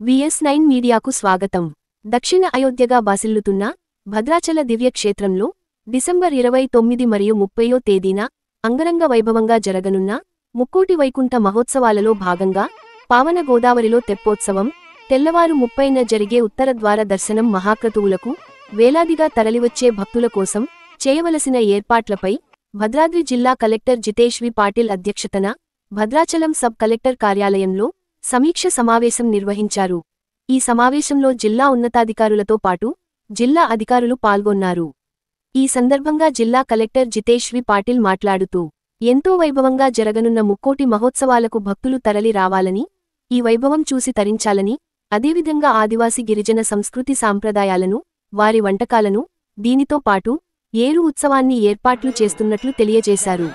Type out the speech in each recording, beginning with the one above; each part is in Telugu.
VS9 మీడియాకు స్వాగతం. దక్షిణ అయోధ్యగా బాసిల్లుతున్న భద్రాచల దివ్యక్షేత్రంలో డిసెంబర్ 29 మరియు 30వ తేదీన అంగరంగ వైభవంగా జరగనున్న ముక్కోటి వైకుంఠ మహోత్సవాలలో భాగంగా పావన గోదావరిలో తెప్పోత్సవం, తెల్లవారు 30న జరిగే ఉత్తర ద్వార దర్శనం మహాక్రతువులకు వేలాదిగా తరలివచ్చే భక్తుల కోసం చేయవలసిన ఏర్పాట్లపై భద్రాద్రి జిల్లా కలెక్టర్ జితేష్ వి పాటిల్ అధ్యక్షతన భద్రాచలం సబ్ కలెక్టర్ కార్యాలయంలో సమీక్ష సమావేశం నిర్వహించారు. ఈ సమావేశంలో జిల్లా ఉన్నతాధికారులతో పాటు జిల్లా అధికారులు పాల్గొన్నారు. ఈ సందర్భంగా జిల్లా కలెక్టర్ జితేష్ వి పాటిల్ మాట్లాడుతూ, ఎంతో వైభవంగా జరగనున్న ముక్కోటి మహోత్సవాలకు భక్తులు తరలి రావాలని, ఈ వైభవం చూసి తరించాలని, అదేవిధంగా ఆదివాసి గిరిజన సంస్కృతి సాంప్రదాయాలను, వారి వంటకాలను, దీనితో పాటు ఏరు ఉత్సవాన్ని ఏర్పాట్లు చేస్తున్నట్లు తెలియజేశారు.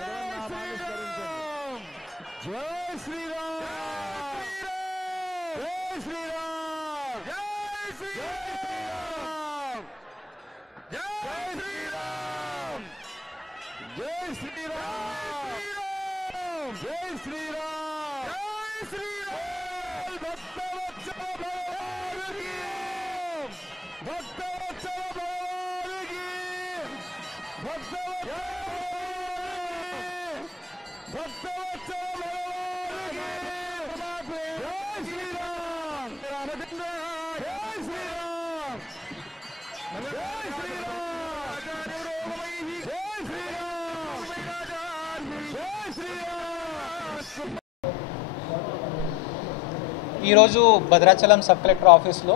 ఈరోజు భద్రాచలం సబ్ కలెక్టర్ ఆఫీస్లో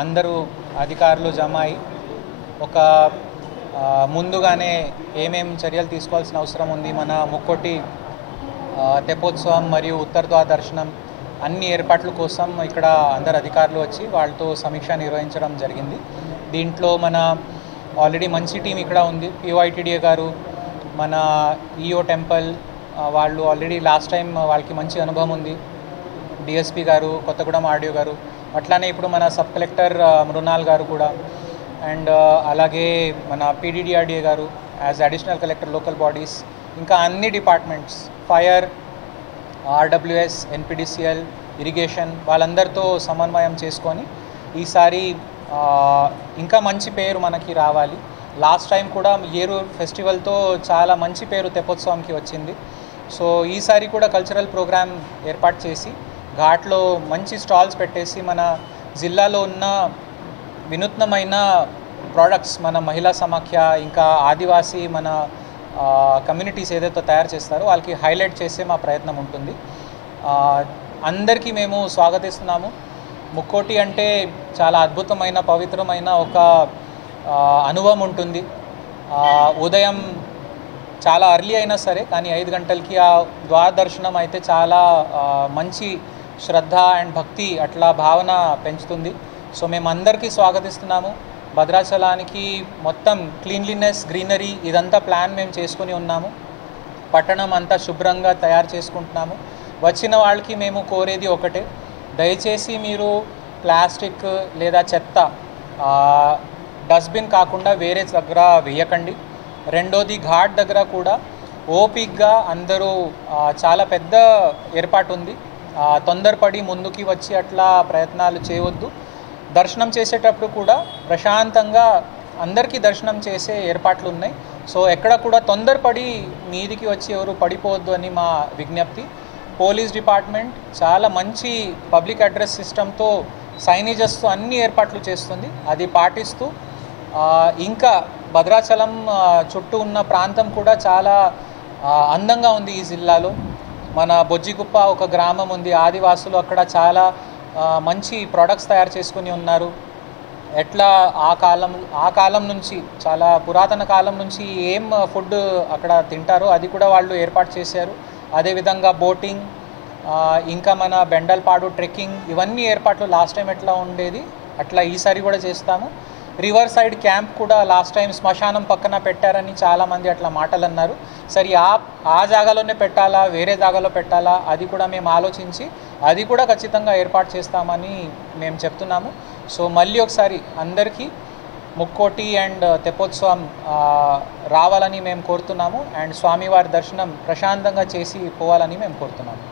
అందరూ అధికారులు జమ అయి ఒక ముందుగానే ఏమేం చర్యలు తీసుకోవాల్సిన అవసరం ఉంది, మన ముక్కోటి తెప్పోత్సవం మరియు ఉత్తర ద్వార దర్శనం అన్ని ఏర్పాట్ల కోసం ఇక్కడ అందరు అధికారులు వచ్చి వాళ్ళతో సమీక్ష నిర్వహించడం జరిగింది. దీంట్లో మన ఆల్రెడీ మంచి టీం ఇక్కడ ఉంది. PYTDA గారు, మన ఈఓ టెంపుల్ వాళ్ళు ఆల్రెడీ లాస్ట్ టైం వాళ్ళకి మంచి అనుభవం ఉంది. DSP గారు, కొత్తగూడెం ఆర్డీఓ గారు, అట్లానే ఇప్పుడు మన సబ్ కలెక్టర్ మృణాల్ గారు కూడా, అండ్ అలాగే మన PDDRDA గారు as additional collector local bodies, ఇంకా అన్ని departments, fire, RWS, NPDCL, irrigation వాళ్ళందరితో సమన్వయం చేసుకొని ఈసారి ఇంకా మంచి పేరు మనకి రావాలి. లాస్ట్ టైం కూడా ఏరు ఫెస్టివల్తో చాలా మంచి పేరు తెప్పోత్సవంకి వచ్చింది. సో ఈసారి కూడా కల్చరల్ ప్రోగ్రామ్ ఏర్పాటు చేసి ఘాట్లో మంచి స్టాల్స్ పెట్టేసి మన జిల్లాలో ఉన్న వినూత్నమైన ప్రోడక్ట్స్, మన మహిళా సమాఖ్య ఇంకా ఆదివాసీ మన కమ్యూనిటీస్ ఏదైతే తయారు చేస్తారో వాళ్ళకి హైలైట్ చేసే మా ప్రయత్నం ఉంటుంది. అందరికీ మేము స్వాగతిస్తున్నాము. ముక్కోటి అంటే చాలా అద్భుతమైన పవిత్రమైన ఒక అనుభవం ఉంటుంది. ఉదయం చాలా ఎర్లీ అయినా సరే కానీ 5 గంటలకి ఆ ద్వార దర్శనం అయితే చాలా మంచి శ్రద్ధ అండ్ భక్తి అట్లా భావన పెంచుతుంది. సో మేము అందరికీ స్వాగతిస్తున్నాము. భద్రాచలానికి మొత్తం క్లీన్లీనెస్, గ్రీనరీ ఇదంతా ప్లాన్ మేము చేసుకుని ఉన్నాము. పట్టణం అంతా శుభ్రంగా తయారు చేసుకుంటున్నాము. వచ్చిన వాళ్ళకి మేము కోరేది ఒకటే, దయచేసి మీరు ప్లాస్టిక్ లేదా చెత్త డస్ట్బిన్ కాకుండా వేరే దగ్గర వేయకండి. రెండోది, ఘాట్ దగ్గర కూడా ఓపిక్గా అందరూ చాలా పెద్ద ఏర్పాటు ఉంది, తొందరపడి ముందుకి వచ్చి అట్లా ప్రయత్నాలు చేయవద్దు. దర్శనం చేసేటప్పుడు కూడా ప్రశాంతంగా అందరికీ దర్శనం చేసే ఏర్పాట్లు ఉన్నాయి. సో ఎక్కడ కూడా తొందరపడి మీదికి వచ్చి ఎవరు పడిపోవద్దు అని మా విజ్ఞప్తి. పోలీస్ డిపార్ట్మెంట్ చాలా మంచి పబ్లిక్ అడ్రస్ సిస్టంతో, సైనేజెస్తో అన్ని ఏర్పాట్లు చేస్తుంది. అది పాటిస్తూ ఇంకా భద్రాచలం చుట్టూ ఉన్న ప్రాంతం కూడా చాలా అందంగా ఉంది. ఈ జిల్లాలో మన బొజ్జిగుప్ప ఒక గ్రామం ఉంది, ఆదివాసులు అక్కడ చాలా మంచి ప్రోడక్ట్స్ తయారు చేసుకుని ఉన్నారు. ఎట్లా ఆ కాలం నుంచి, చాలా పురాతన కాలం నుంచి ఏం ఫుడ్ అక్కడ తింటారో అది కూడా వాళ్ళు ఏర్పాటు చేశారు. అదేవిధంగా బోటింగ్, ఇంకా మన బెండల్పాడు ట్రెక్కింగ్, ఇవన్నీ ఏర్పాట్లు లాస్ట్ టైం ఎట్లా ఉండేది అట్లా ఈసారి కూడా చేస్తాము. రివర్ సైడ్ క్యాంప్ కూడా లాస్ట్ టైం శ్మశానం పక్కన పెట్టారని చాలామంది అట్లా మాటలు అన్నారు. సరే ఆ జాగాలోనే పెట్టాలా, వేరే జాగాలో పెట్టాలా, అది కూడా మేము ఆలోచించి అది కూడా ఖచ్చితంగా ఏర్పాటు చేస్తామని మేము చెప్తున్నాము. సో మళ్ళీ ఒకసారి అందరికీ ముక్కోటి అండ్ తెప్పోత్సవం రావాలని మేము కోరుతున్నాము. అండ్ స్వామివారి దర్శనం ప్రశాంతంగా చేసి పోవాలని మేము కోరుతున్నాము.